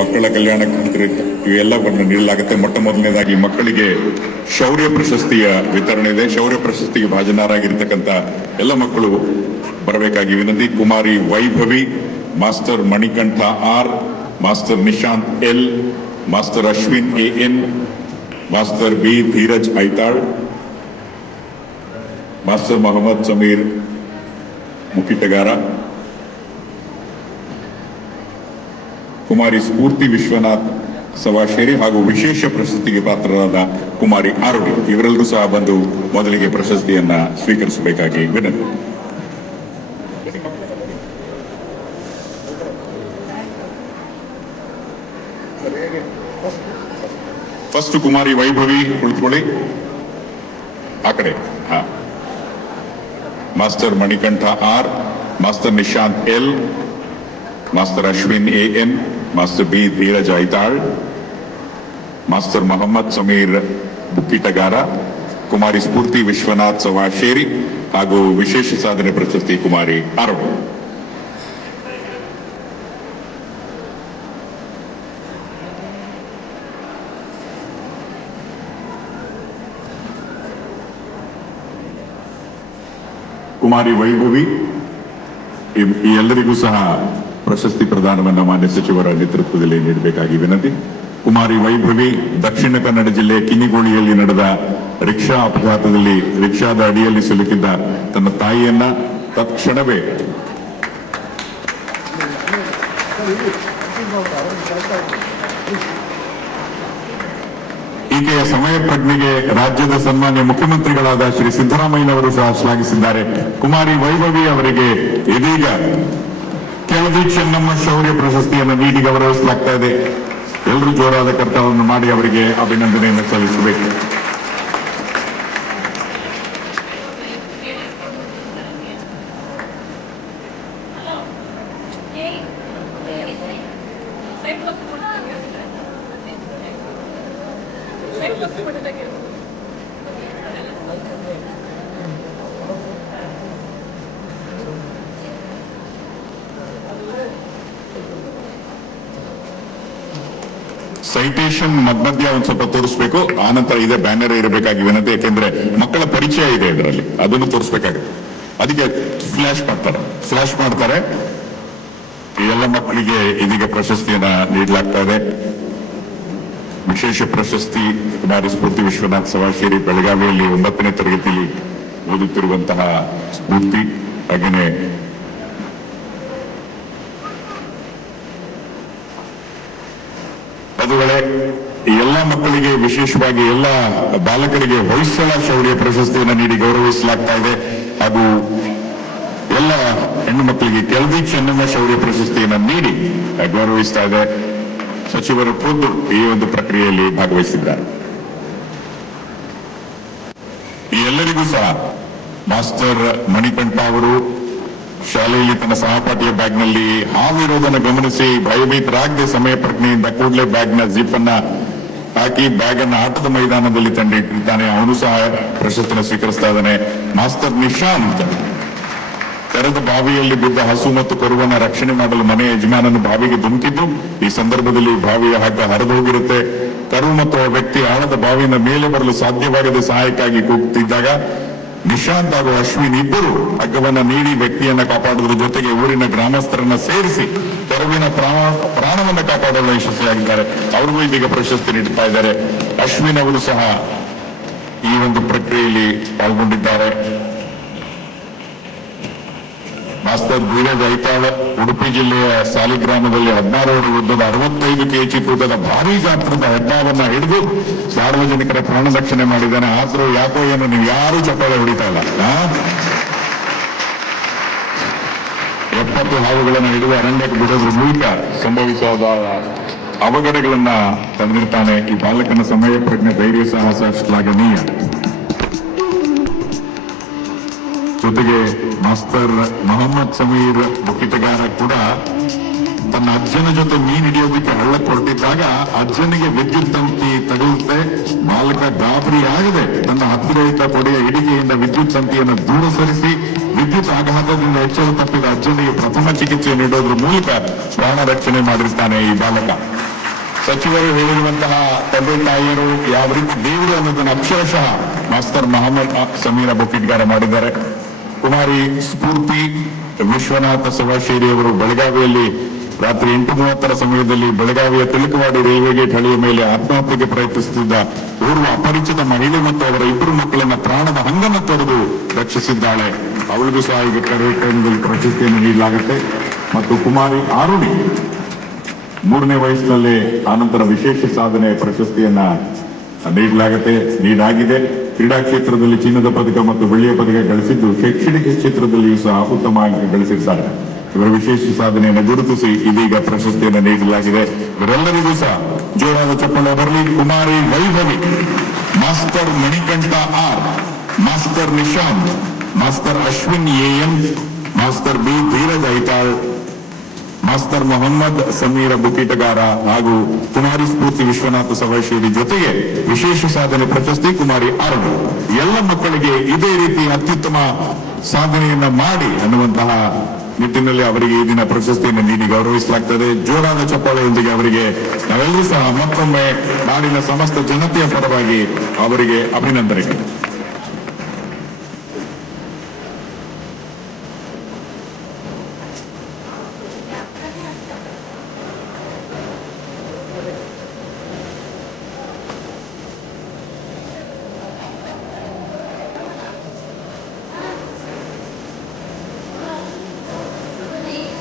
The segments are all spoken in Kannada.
ಮಕ್ಕಳ ಕಲ್ಯಾಣ ಇವೆಲ್ಲ ನೀಡಲಾಗುತ್ತೆ. ಮೊಟ್ಟ ಮೊದಲನೇದಾಗಿ ಮಕ್ಕಳಿಗೆ ಶೌರ್ಯ ಪ್ರಶಸ್ತಿಯ ವಿತರಣೆ ಇದೆ. ಶೌರ್ಯ ಪ್ರಶಸ್ತಿಗೆ ಭಾಜನರಾಗಿರ್ತಕ್ಕಂಥ ಎಲ್ಲ ಮಕ್ಕಳು ಬರಬೇಕಾಗಿ ವಿನಂತಿ. Kumari Vaibhavi, master Manikantha R, master Nishanth L, master Ashwin A N, master B Dheeraj Aithal, master Mohammed Sameer ಮುಖಿಟಗಾರ Kumari Spoorthi Vishwanath Savasheri ಹಾಗೂ ವಿಶೇಷ ಪ್ರಶಸ್ತಿಗೆ ಪಾತ್ರರಾದ ಕುಮಾರಿ ಆರೋಗ್ಯ ಇವರೆಲ್ಲರೂ ಸಹ ಬಂದು ಮೊದಲಿಗೆ ಪ್ರಶಸ್ತಿಯನ್ನ ಸ್ವೀಕರಿಸಬೇಕಾಗಿ ವಿನಂತಿ. ಫಸ್ಟ್ ಕುಮಾರಿ ವೈಭವಿ ಕುಳಿತುಕೊಳ್ಳಿ. ಆ ಕಡೆ, ಹಾ. Master Manikantha R master Nishanth L master Ashwin A N master B Dheeraj Aithal master Mohammed Sameer Bukkitagara Kumari Spoorthi Vishwanath Savasheri ಹಾಗೂ ವಿಶೇಷ ಸಾಧನೆ ಪ್ರಶಸ್ತಿ ಕುಮಾರಿ ಆರೋಗ್ಯ ಕುಮಾರಿ ವೈಭವಿ ಎಲ್ಲರಿಗೂ ಸಹ ಪ್ರಶಸ್ತಿ ಪ್ರದಾನವನ್ನು ಮಾನ್ಯ ಸಚಿವರ ನೇತೃತ್ವದಲ್ಲಿ ನೀಡಬೇಕಾಗಿ ವಿನಂತಿ. ಕುಮಾರಿ ವೈಭವಿ ದಕ್ಷಿಣ ಕನ್ನಡ ಜಿಲ್ಲೆ ಕಿನಿಗೋಳಿಯಲ್ಲಿ ನಡೆದ ರಿಕ್ಷಾ ಅಪಘಾತದಲ್ಲಿ ರಿಕ್ಷಾದ ಅಡಿಯಲ್ಲಿ ಸಿಲುಕಿದ್ದ ತನ್ನ ತಾಯಿಯನ್ನ ತತ್ಕ್ಷಣವೇ ಈಕೆಯ ಸಮಯ ಪ್ರಜ್ಞೆಗೆ ರಾಜ್ಯದ ಸನ್ಮಾನ್ಯ ಮುಖ್ಯಮಂತ್ರಿಗಳಾದ ಶ್ರೀ ಸಿದ್ದರಾಮಯ್ಯನವರು ಸಹ ಶ್ಲಾಘಿಸಿದ್ದಾರೆ. ಕುಮಾರಿ ವೈಭವಿ ಅವರಿಗೆ ಇದೀಗ ಕೆಳದಿ ಚೆನ್ನಮ್ಮ ಶೌರ್ಯ ಪ್ರಶಸ್ತಿಯನ್ನು ನೀಡಿ ಗೌರವಿಸಲಾಗ್ತಾ ಇದೆ ಎಲ್ಲರೂ ಜೋರಾದ ಕರ್ತವ್ಯವನ್ನು ಮಾಡಿ ಅವರಿಗೆ ಅಭಿನಂದನೆಯನ್ನು ಸಲ್ಲಿಸಬೇಕು. ಸೈಟೇಷನ್ ಮಧ್ಯ ಒಂದ್ ಸ್ವಲ್ಪ ತೋರಿಸ್ಬೇಕು. ಆನಂತರ ಇದೆ ಬ್ಯಾನರ್ ಇರಬೇಕಾಗಿ ವಿನಂತಿ, ಯಾಕೆಂದ್ರೆ ಮಕ್ಕಳ ಪರಿಚಯ ಇದೆ ಇದರಲ್ಲಿ. ಅದನ್ನು ತೋರಿಸ್ಬೇಕಾಗುತ್ತೆ ಅದಕ್ಕೆ ಫ್ಲಾಶ್ ಮಾಡ್ತಾರೆ. ಫ್ಲಾಶ್ ಮಾಡ್ತಾರೆ. ಎಲ್ಲ ಮಕ್ಕಳಿಗೆ ಇದೀಗ ಪ್ರಶಸ್ತಿಯನ್ನ ನೀಡಲಾಗ್ತಾ ಇದೆ. ವಿಶೇಷ ಪ್ರಶಸ್ತಿ ಕುಮಾರಿ ಸ್ಫೂರ್ತಿ ವಿಶ್ವನಾಥ್ ಸವಾಶೇರಿ ಬೆಳಗಾವಿಯಲ್ಲಿ ಒಂಬತ್ತನೇ ತರಗತಿಯಲ್ಲಿ ಓದುತ್ತಿರುವಂತಹ ಸ್ಫೂರ್ತಿ ಹಾಗೆಯೇ ಈ ಎಲ್ಲ ಮಕ್ಕಳಿಗೆ, ವಿಶೇಷವಾಗಿ ಎಲ್ಲ ಬಾಲಕರಿಗೆ ಹೊಯ್ಸಳ ಶೌರ್ಯ ಪ್ರಶಸ್ತಿಯನ್ನು ನೀಡಿ ಗೌರವಿಸಲಾಗ್ತಾ ಇದೆ. ಹಾಗೂ ಎಲ್ಲ ಹೆಣ್ಣು ಮಕ್ಕಳಿಗೆ ಕೆಳದಿ ಚೆನ್ನಮ್ಮ ಶೌರ್ಯ ಪ್ರಶಸ್ತಿಯನ್ನು ನೀಡಿ ಗೌರವಿಸ್ತಾ ಇದೆ. ಸಚಿವರು ಖುದ್ದು ಈ ಒಂದು ಪ್ರಕ್ರಿಯೆಯಲ್ಲಿ ಭಾಗವಹಿಸಿದ್ದಾರೆ. ಎಲ್ಲರಿಗೂ ಸಹ ಮಾಸ್ಟರ್ ಮಣಿಕಂಠ ಅವರು ಶಾಲೆಯಲ್ಲಿ ತನ್ನ ಸಹಪಾಠಿಯ ಬ್ಯಾಗ್ನಲ್ಲಿ ಹಾವಿರೋದನ್ನು ಗಮನಿಸಿ ಭಯಭೀತರಾಗದೆ ಸಮಯ ಪ್ರಜ್ಞೆಯಿಂದ ಕೂಡಲೇ ಬ್ಯಾಗ್ನ ಜಿಪ್ ಅನ್ನ ಹಾಕಿ ಬ್ಯಾಗ್ ಅನ್ನ ಆಟದ ಮೈದಾನದಲ್ಲಿ ತಂದಿಟ್ಟಿದ್ದಾನೆ. ಅವನು ಸಹ ಪ್ರಶಸ್ತಿನ ಸ್ವೀಕರಿಸ್ತಾ ಇದ್ದಾನೆ. ಮಾಸ್ಟರ್ ನಿಶಾಂತ್ ತೆರೆದ ಬಾವಿಯಲ್ಲಿ ಬಿದ್ದ ಹಸು ಮತ್ತು ಕರುವನ್ನ ರಕ್ಷಣೆ ಮಾಡಲು ಮನೆ ಯಜಮಾನನು ಬಾವಿಗೆ ಧುಮುಕಿದ್ದು. ಈ ಸಂದರ್ಭದಲ್ಲಿ ಬಾವಿಯ ಹಗ್ಗ ಹರಿದು ಹೋಗಿರುತ್ತೆ. ಕರು ಮತ್ತು ಆ ವ್ಯಕ್ತಿ ಆಳದ ಬಾವಿಯಿಂದ ಮೇಲೆ ಬರಲು ಸಾಧ್ಯವಾಗದೆ ಸಹಾಯಕ್ಕಾಗಿ ಕೂಗ್ತಿದ್ದಾಗ ನಿಶಾಂತ್ ಹಾಗೂ ಅಶ್ವಿನ್ ಇಬ್ಬರು ಅಗ್ಗವನ್ನ ನೀಡಿ ವ್ಯಕ್ತಿಯನ್ನ ಕಾಪಾಡುವುದರ ಜೊತೆಗೆ ಊರಿನ ಗ್ರಾಮಸ್ಥರನ್ನ ಸೇರಿಸಿ ತೆರವಿನ ಪ್ರಾಣ ಪ್ರಾಣವನ್ನ ಕಾಪಾಡಲು ಯಶಸ್ವಿಯಾಗಿದ್ದಾರೆ. ಅವ್ರಿಗೂ ಇದೀಗ ಪ್ರಶಸ್ತಿ ನೀಡುತ್ತಾ ಇದ್ದಾರೆ. ಅಶ್ವಿನ್ ಅವರು ಸಹ ಈ ಒಂದು ಪ್ರಕ್ರಿಯೆಯಲ್ಲಿ ಪಾಲ್ಗೊಂಡಿದ್ದಾರೆ. ಮಾಸ್ಟರ್ ಧೀರಜ್ ಐತಾಳ ಉಡುಪಿ ಜಿಲ್ಲೆಯ ಸಾಲಿಗ್ರಾಮದಲ್ಲಿ ಹದಿನಾರು ಅಡಿ ಉದ್ದದ ಅರವತ್ತೈದು ಕೆಜಿ ತೂಕದ ಭಾರಿ ಗಾತ್ರದ ಹೆಬ್ಬಾವನ್ನ ಹಿಡಿದು ಸಾರ್ವಜನಿಕರ ಪ್ರಾಣ ರಕ್ಷಣೆ ಮಾಡಿದ್ದಾನೆ. ಆದ್ರೂ ಯಾಕೋ ಏನು, ನೀವು ಯಾರು ಚಪ್ಪಾಳೆ ಹೊಡಿತಾ ಇಲ್ಲ? ಎಪ್ಪತ್ತು ಹಾವುಗಳನ್ನು ಹಿಡಿದು ಅರಣ್ಯಕ್ಕೆ ಬಿಡೋದ್ರ ಮೂಲಕ ಸಂಭವಿಸುವ ಅವಘಡಗಳನ್ನ ತಂದಿರ್ತಾನೆ. ಈ ಬಾಲಕನ ಸಮಯ ಪ್ರಜ್ಞೆ ಧೈರ್ಯ, ಸಾಹಸ ಶ್ಲಾಘನೀಯ ಜೊತೆಗೆ ಮಾಸ್ತರ್ ಮೊಹಮ್ಮದ್ ಸಮೀರ್ ಬುಕ್ಕಿಟಗಾರ ಕೂಡ ತನ್ನ ಅಜ್ಜನ ಜೊತೆ ಮೀನ್ ಹಿಡಿಯೋದಕ್ಕೆ ಹಳ್ಳಕ್ಕೆ ಹೊರಟಿದ್ದಾಗ ಅಜ್ಜನಿಗೆ ವಿದ್ಯುತ್ ತಂತಿ ತಗುಲುತ್ತೆ, ಬಾಲಕ ಗಾಬರಿ ಆಗದೆ ತನ್ನ ಹತ್ತಿರ ಕೊಡೆಯ ಇಡಿಗೆಯಿಂದ ವಿದ್ಯುತ್ ತಂತಿಯನ್ನು ದೂರ ಸರಿಸಿ ವಿದ್ಯುತ್ ಆಘಾತದಿಂದ ಎಚ್ಚರ ತಪ್ಪಿದ ಅಜ್ಜನಿಗೆ ಪ್ರಥಮ ಚಿಕಿತ್ಸೆ ನೀಡೋದ್ರ ಮೂಲಕ ಪ್ರಾಣ ರಕ್ಷಣೆ ಮಾಡಿರ್ತಾನೆ ಈ ಬಾಲಕ. ಸಚಿವರು ಹೇಳಿರುವಂತಹ ತಂದೆ ತಾಯಿಯರು ಯಾವ ರೀತಿ ದೇವರು ಅನ್ನೋದನ್ನು ಅಕ್ಷರಶಃ ಮಾಸ್ತರ್ ಮೊಹಮ್ಮದ್ ಸಮೀರ ಬೊಕ್ಕಿಟ್ಗಾರ ಮಾಡಿದ್ದಾರೆ. ಕುಮಾರಿ ಸ್ಫೂರ್ತಿ ವಿಶ್ವನಾಥ ಸಭಾಶೇರಿ ಅವರು ಬೆಳಗಾವಿಯಲ್ಲಿ ರಾತ್ರಿ ಎಂಟು ಮೂವತ್ತರ ಸಮಯದಲ್ಲಿ ಬೆಳಗಾವಿಯ ತಿಳುಕವಾಡಿ ರೈಲ್ವೆ ಗೇಟ್ ಹಳಿಯ ಮೇಲೆ ಆತ್ಮಹತ್ಯೆಗೆ ಪ್ರಯತ್ನಿಸುತ್ತಿದ್ದ ಓರ್ವ ಅಪರಿಚಿತ ಮಹಿಳೆ ಮತ್ತು ಅವರ ಇಬ್ಬರು ಮಕ್ಕಳನ್ನ ಪ್ರಾಣದ ಹಂಗನ್ನು ತೊರೆದು ರಕ್ಷಿಸಿದ್ದಾಳೆ. ಅವಳಿಗೂ ಸಹ ಈಗ ಕಾರ್ಯಕ್ರಮದಲ್ಲಿ ಪ್ರಶಸ್ತಿಯನ್ನು ನೀಡಲಾಗುತ್ತೆ. ಮತ್ತು ಕುಮಾರಿ ಆರುಣಿ ಮೂರನೇ ವಯಸ್ಸಿನಲ್ಲಿ ಆನಂತರ ವಿಶೇಷ ಸಾಧನೆ ಪ್ರಶಸ್ತಿಯನ್ನ ನೀಡಲಾಗುತ್ತೆ, ನೀಡಾಗಿದೆ. ಕ್ರೀಡಾ ಕ್ಷೇತ್ರದಲ್ಲಿ ಚಿನ್ನದ ಪದಕ ಮತ್ತು ಬೆಳ್ಳಿಯ ಪದಕ ಗಳಿಸಿದ್ದು ಶೈಕ್ಷಣಿಕ ಕ್ಷೇತ್ರದಲ್ಲಿಯೂ ಸಹ ಉತ್ತಮ ಅಂಕ ಗಳಿಸಿದ್ದಾರೆ. ಇವರ ವಿಶೇಷ ಸಾಧನೆಯನ್ನು ಗುರುತಿಸಿ ಇದೀಗ ಪ್ರಶಸ್ತಿಯನ್ನು ನೀಡಲಾಗಿದೆ. ಇವರೆಲ್ಲರಿಗೂ ಸಹ ಜೋರಾದ ಚಪ್ಪಳ ಬರಲಿ. Kumari Vaibhavi, master Manikanta R, master Nishant, master Ashwin M master B Dheeraj Aithal master Mohammed Sameera Bukitagar ಹಾಗೂ ಕುಮಾರಿ ಸ್ಫೂರ್ತಿ ವಿಶ್ವನಾಥ ಸವಾಶೇರಿ ಜೊತೆಗೆ ವಿಶೇಷ ಸಾಧನೆ ಪ್ರಶಸ್ತಿ ಕುಮಾರಿ ಅರುಣ್. ಎಲ್ಲ ಮಕ್ಕಳಿಗೆ ಇದೇ ರೀತಿ ಅತ್ಯುತ್ತಮ ಸಾಧನೆಯನ್ನ ಮಾಡಿ ಅನ್ನುವಂತಹ ನಿಟ್ಟಿನಲ್ಲಿ ಅವರಿಗೆ ಈ ದಿನ ಪ್ರಶಸ್ತಿಯನ್ನು ನೀಡಿ ಗೌರವಿಸಲಾಗ್ತದೆ. ಜೋರಾದ ಚಪ್ಪಾಳೆಯೊಂದಿಗೆ ಅವರಿಗೆ ನಾವೆಲ್ಲರೂ ಸಹ ಮತ್ತೊಮ್ಮೆ ನಾಡಿನ ಸಮಸ್ತ ಜನತೆಯ ಪರವಾಗಿ ಅವರಿಗೆ ಅಭಿನಂದನೆಗಳು.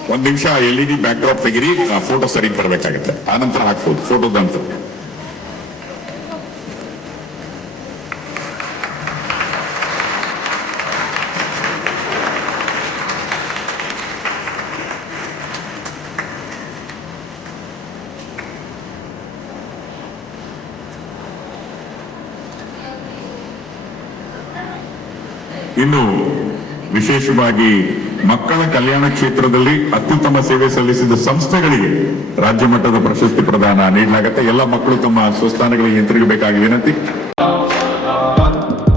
ಒಂದ್ ನಿಮಿಷ L E D backdrop ತೆಗಿರಿ ಫೋಟೋ ಸರಿ ಬರಬೇಕಾಗುತ್ತೆ ಆನಂತರ ಹಾಕ್ಬೋದು ನಂತರ. ಇನ್ನು ವಿಶೇಷವಾಗಿ ಮಕ್ಕಳ ಕಲ್ಯಾಣ ಕ್ಷೇತ್ರದಲ್ಲಿ ಅತ್ಯುತ್ತಮ ಸೇವೆ ಸಲ್ಲಿಸಿದ ಸಂಸ್ಥೆಗಳಿಗೆ ರಾಜ್ಯ ಮಟ್ಟದ ಪ್ರಶಸ್ತಿ ಪ್ರದಾನ ನೀಡಲಾಗುತ್ತೆ. ಎಲ್ಲ ಮಕ್ಕಳು ತಮ್ಮ ಸ್ವಸ್ಥಾನಗಳಿಗೆ ಹಿಂತಿರುಗಬೇಕಾಗಿ ವಿನಂತಿ